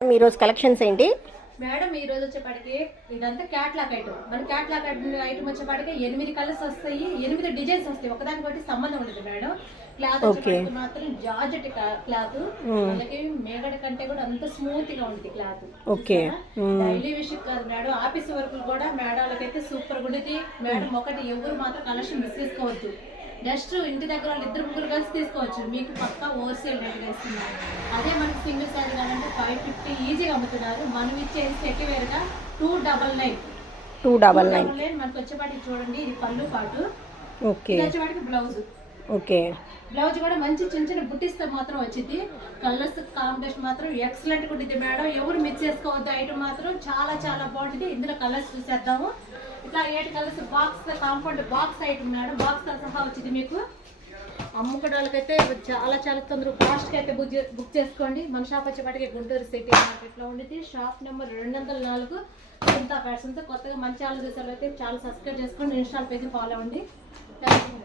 ఈరోజు కలెక్షన్స్ ఏంటి మేడం? ఈ రోజు వచ్చేపాటికి ఇదంతా క్యాట్లాక్ ఐటమ్. మన క్యాట్లాక్ ఐటమ్ వచ్చేపాటికి 8 కలర్స్ వస్తాయి, 8 డిజైన్స్ వస్తాయి. ఒకదానికి ఒకటి సంబంధం ఉండదు మేడం. క్లాత్ వచ్చేపాటికి మాత్రం జార్జెట్ క్లాత్, వాళ్ళకి మేగడ కంటే కూడా అంత స్మూత్ గా ఉంటుంది క్లాత్. డైలీ విషయం కాదు మేడం, ఆఫీస్ వర్క్ కూడా మేడాలకైతే సూపర్ గా ఉంటుంది మేడం. ఒకటి ఎవరు మాత్రం కలెక్షన్ మిస్ చేసుకోవద్దు. జస్ట్ ఇంటి దగ్గర వాళ్ళు 2-3 కలిసి తీసుకోవచ్చు. మీకు పక్కా హోల్సేల్ రేట్ ఇస్తున్నారు. అదే మనకి సింగిల్ శారీ కావాలంటే 550 ఈజీగా అమ్ముతున్నారు. మనం ఇచ్చేది సెట్ వేరుగా 299 మనకి వచ్చేపాటికి చూడండి. ఇది పళ్ళు పాటు, వచ్చేపాటికి బ్లౌజ్. బ్లౌజ్ కూడా మంచి చిన్న చిన్న బుట్టిస్తో మాత్రం వచ్చింది. కలర్స్ కాంబినేషన్ మాత్రం ఎక్సలెంట్ గా ఉంటుంది మేడం. ఎవరు మిస్ చేసుకోవద్దు. ఐటమ్ మాత్రం చాలా చాలా బాగుంటుంది. ఇందులో కలర్స్ చూసేద్దాము. ఇట్లా 8 colours box, compound box item madam. Box తో సహా వచ్చింది. మీకు అమ్ముకోవడానికైతే చాలా చాలా తొందరగా ఫాస్ట్ గా అయితే బుక్ చేసుకోండి. మన షాప్ వచ్చేపాటికి గుంటూరు సిటీ మార్కెట్ లో ఉండేది. షాప్ నెంబర్ 204 చింతా ఫ్యాషన్స్. కొత్తగా మంచి వాళ్ళు చూసే అయితే చాలా సబ్స్క్రైబ్ చేసుకోండి. ఇన్స్టాల్ పేజ్ ఫాలో అవ్వండి. Thank you.